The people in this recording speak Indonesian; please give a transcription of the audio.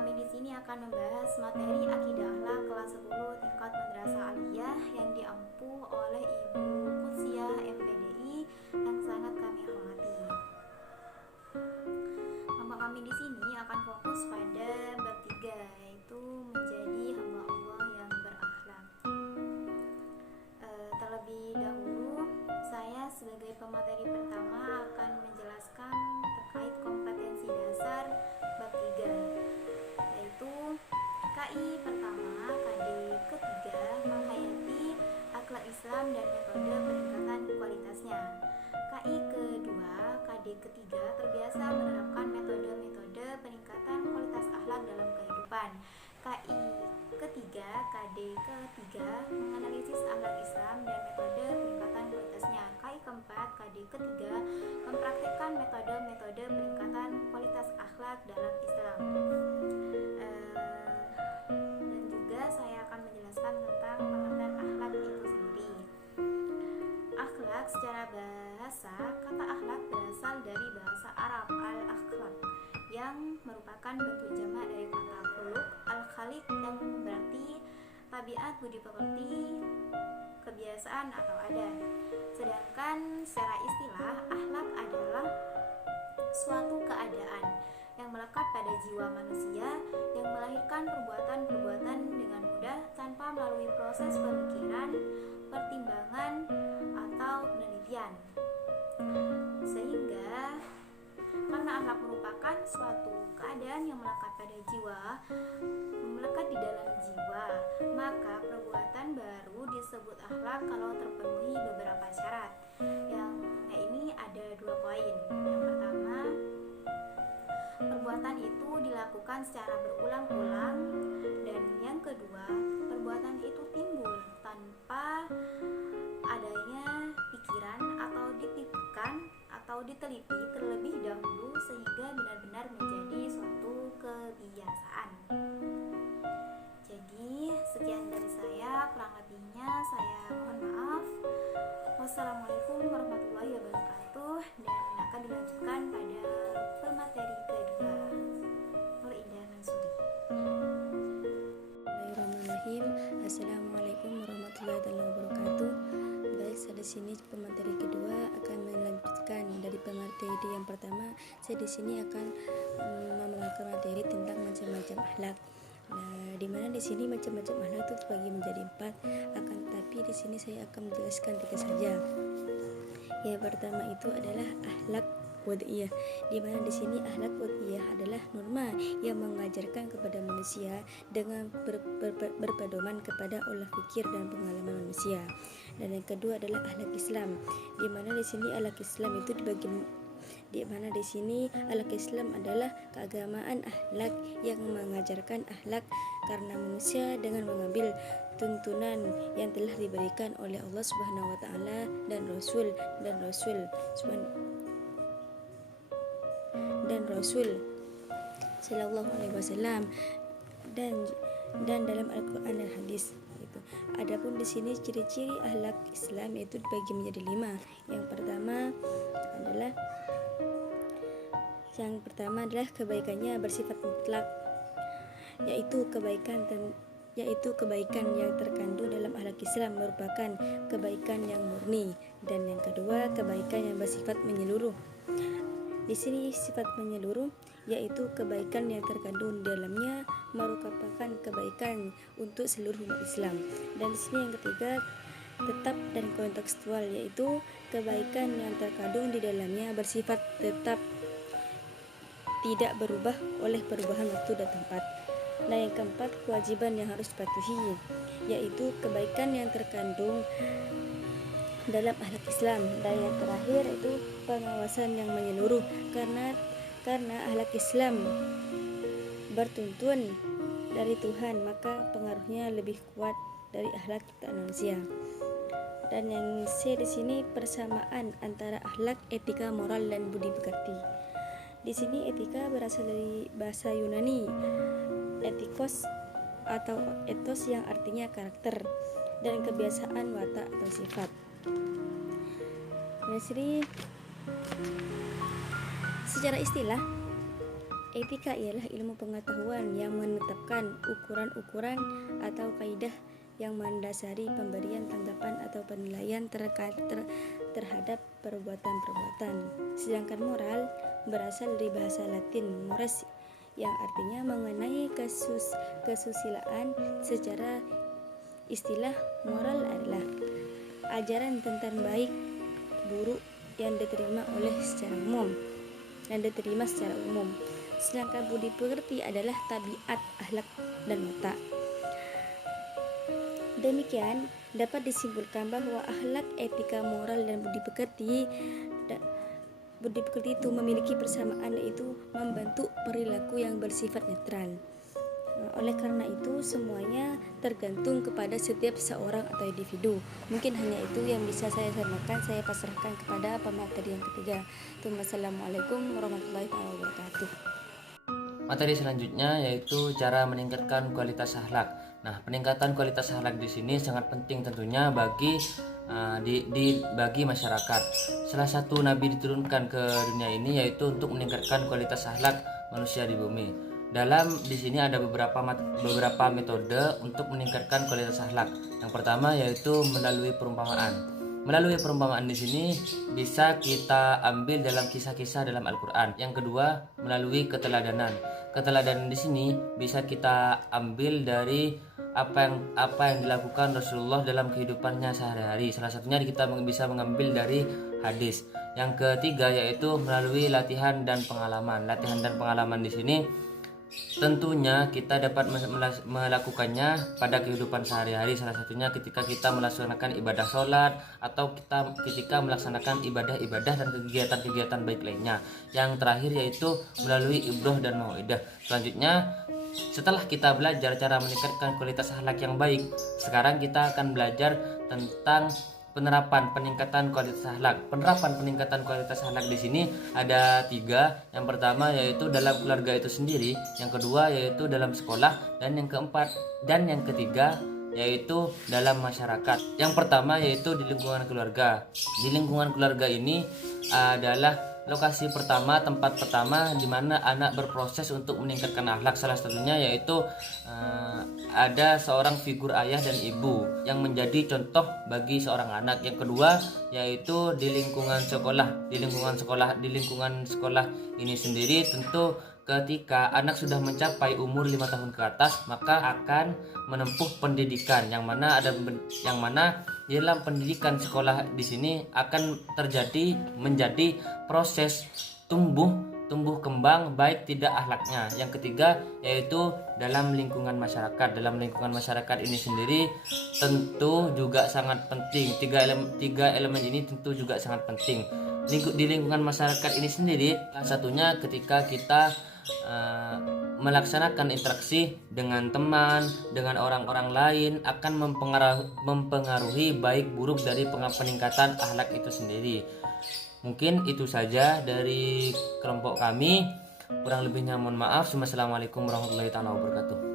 kami di sini akan membahas materi akidah akhlak kelas 10 tingkat madrasah aliyah yang diampu oleh Ibu Kutsiah MPDI yang sangat kami hormati. Kelompok kami di sini akan fokus pada bab 3, yaitu menjadi hamba Allah yang berakhlak. Terlebih dahulu, saya sebagai pemateri pertama akan menjelaskan terkait kompetensi dasar bab 3, yaitu KI pertama, KD ketiga, menghayati akhlak Islam dan metode peningkatan kualitasnya. KI kedua, KD ketiga, terbiasa menerapkan metode-metode peningkatan kualitas akhlak dalam kehidupan. KI ketiga, KD ketiga, menganalisis akhlak Islam dan metode peningkatan kualitasnya. KI keempat, KD ketiga, mempraktikkan metode-metode peningkatan kualitas akhlak dalam Islam. Dan juga saya akan menjelaskan tentang pengertian akhlak itu sendiri. Akhlak secara bahasa, kata akhlak berasal dari bahasa Arab al-akhlaq yang merupakan bentuk jamak dari kata khuluq al-khaliq yang berarti tabiat, budi pekerti, kebiasaan atau adat. Sedangkan secara istilah, akhlak adalah suatu keadaan yang melekat pada jiwa manusia yang melahirkan perbuatan-perbuatan dengan mudah tanpa melalui proses pemikiran, pertimbangan, atau penelitian. Sehingga karena akhlak merupakan suatu keadaan yang melekat pada jiwa, melekat di dalam jiwa, maka perbuatan baru disebut akhlak kalau terpenuhi beberapa syarat. Yang ini ada 2 poin. Yang pertama, perbuatan itu dilakukan secara berulang-ulang, dan yang kedua, perbuatan itu timbul tanpa adanya pikiran atau dipikirkan atau diteliti terlebih dahulu sehingga benar-benar menjadi suatu kebiasaan. Jadi sekian dari saya, kurang lebihnya saya mohon maaf. Wassalamualaikum warahmatullahi wabarakatuh, dan akan dilanjutkan pada pemateri kedua. Nur Indah Mansuri. Bismillahirrahmanirrahim. Assalamualaikum warahmatullahi wabarakatuh. Baik, saya di sini pemateri kedua akan melanjutkan dari pemateri yang pertama. Saya di sini akan membawakan materi tentang macam-macam akhlak. Nah, di mana di sini macam-macam akhlak itu terbagi menjadi 4. Akan tetapi di sini saya akan menjelaskan 3 saja. Yang pertama itu adalah akhlak wad'iyah, di mana di sini akhlak wad'iyah adalah norma yang mengajarkan kepada manusia dengan berpedoman kepada olah pikir dan pengalaman manusia. Dan yang kedua adalah akhlak Islam, di mana di sini akhlak Islam itu akhlak Islam adalah keagamaan akhlak yang mengajarkan akhlak karena manusia dengan mengambil tuntunan yang telah diberikan oleh Allah Subhanahu wa taala dan Rasul sallallahu alaihi wasallam dan dalam Al-Qur'an dan hadis gitu. Adapun di sini ciri-ciri akhlak Islam itu dibagi menjadi 5. Yang pertama adalah kebaikannya bersifat mutlak, yaitu kebaikan yang terkandung dalam akhlak Islam merupakan kebaikan yang murni. Dan yang kedua, kebaikan yang bersifat menyeluruh. Di sini sifat menyeluruh yaitu kebaikan yang terkandung di dalamnya merupakan kebaikan untuk seluruh umat Islam. Dan di sini yang ketiga, tetap dan kontekstual, yaitu kebaikan yang terkandung di dalamnya bersifat tetap, tidak berubah oleh perubahan waktu dan tempat. Nah, yang keempat, kewajiban yang harus dipatuhi, yaitu kebaikan yang terkandung dalam akhlak Islam. Dan yang terakhir itu pengawasan yang menyeluruh, karena akhlak Islam bertuntun dari Tuhan, maka pengaruhnya lebih kuat dari akhlak ciptaan manusia. Dan yang C di sini persamaan antara akhlak, etika, moral, dan budi pekerti. Di sini etika berasal dari bahasa Yunani etikos atau etos yang artinya karakter dan kebiasaan, watak atau sifat. Di sini secara istilah Etika ialah ilmu pengetahuan yang menetapkan ukuran-ukuran atau kaidah yang mendasari pemberian tanggapan atau penilaian terhadap perbuatan-perbuatan. Sedangkan moral berasal dari bahasa Latin mores yang artinya mengenai kesusilaan. Secara istilah, moral adalah ajaran tentang baik buruk yang diterima secara umum. Sedangkan budi pekerti adalah tabiat, akhlak, dan watak. Demikian dapat disimpulkan bahwa akhlak, etika, moral, dan budi pekerti itu memiliki persamaan, yaitu membentuk perilaku yang bersifat netral. Oleh karena itu, semuanya tergantung kepada setiap seorang atau individu. Mungkin hanya itu yang bisa saya sampaikan. Saya pasrahkan kepada pemateri yang ketiga. Wassalamualaikum warahmatullahi wabarakatuh. Materi selanjutnya yaitu cara meningkatkan kualitas akhlak. Nah, peningkatan kualitas akhlak di sini sangat penting tentunya bagi masyarakat. Salah satu nabi diturunkan ke dunia ini yaitu untuk meningkatkan kualitas akhlak manusia di bumi. Di sini ada beberapa metode untuk meningkatkan kualitas akhlak. Yang pertama yaitu melalui perumpamaan. Melalui perumpamaan di sini bisa kita ambil dalam kisah-kisah dalam Al-Qur'an. Yang kedua, melalui keteladanan. Keteladanan di sini bisa kita ambil dari apa yang dilakukan Rasulullah dalam kehidupannya sehari-hari. Salah satunya kita bisa mengambil dari hadis. Yang ketiga yaitu melalui latihan dan pengalaman. Latihan dan pengalaman di sini tentunya kita dapat melakukannya pada kehidupan sehari-hari. Salah satunya ketika kita melaksanakan ibadah sholat atau ketika melaksanakan ibadah-ibadah dan kegiatan-kegiatan baik lainnya. Yang terakhir yaitu melalui ibroh dan mau'idah. Selanjutnya, setelah kita belajar cara meningkatkan kualitas akhlak yang baik, sekarang kita akan belajar tentang penerapan peningkatan kualitas akhlak. Penerapan peningkatan kualitas akhlak di sini ada 3. Yang pertama yaitu dalam keluarga itu sendiri, yang kedua yaitu dalam sekolah, dan yang keempat dan yang ketiga yaitu dalam masyarakat. Yang pertama yaitu di lingkungan keluarga. Di lingkungan keluarga ini adalah lokasi pertama, tempat pertama di mana anak berproses untuk meningkatkan akhlak. Salah satunya yaitu ada seorang figur ayah dan ibu yang menjadi contoh bagi seorang anak. Yang kedua yaitu di lingkungan sekolah. Di lingkungan sekolah ini sendiri tentu ketika anak sudah mencapai umur 5 tahun ke atas, maka akan menempuh pendidikan yang mana di dalam pendidikan sekolah di sini akan menjadi proses tumbuh kembang baik tidak akhlaknya. Yang ketiga yaitu dalam lingkungan masyarakat. Dalam lingkungan masyarakat ini sendiri tentu juga sangat penting. Tiga elemen ini tentu juga sangat penting. Di lingkungan masyarakat ini sendiri, salah satunya ketika kita melaksanakan interaksi dengan teman, dengan orang-orang lain akan mempengaruhi baik buruk dari peningkatan akhlak itu sendiri. Mungkin itu saja dari kelompok kami. Kurang lebihnya mohon maaf. Wassalamualaikum warahmatullahi wabarakatuh.